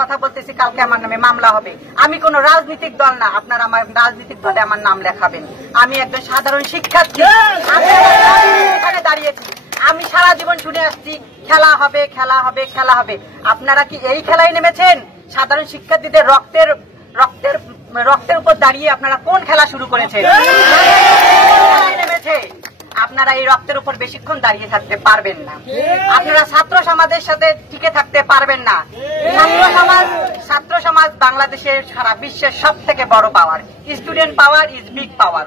কথা বলতেছি, কালকে আমার নামে মামলা হবে। আমি কোন রাজনৈতিক দল না, আপনারা আমার রাজনৈতিক দলে আমার নাম লেখাবেন। আমি একজন সাধারণ শিক্ষার্থী, এখানে দাঁড়িয়েছি। আমি সারা জীবন শুনে আসছি খেলা হবে, খেলা হবে, খেলা হবে। আপনারা কি এই খেলায় নেমেছেন? সাধারণ শিক্ষার্থীদের রক্তের উপর দাঁড়িয়ে আপনারা কোন খেলা শুরু করেছেন? নেমেছে। আপনারা এই রক্তের উপর বেশিক্ষণ দাঁড়িয়ে থাকতে পারবেন না। আপনারা ছাত্র সমাজের সাথে টিকে থাকতে পারবেন না। ছাত্র সমাজ বাংলাদেশের সারা বিশ্বের সব থেকে বড় পাওয়ার। Student power is big power.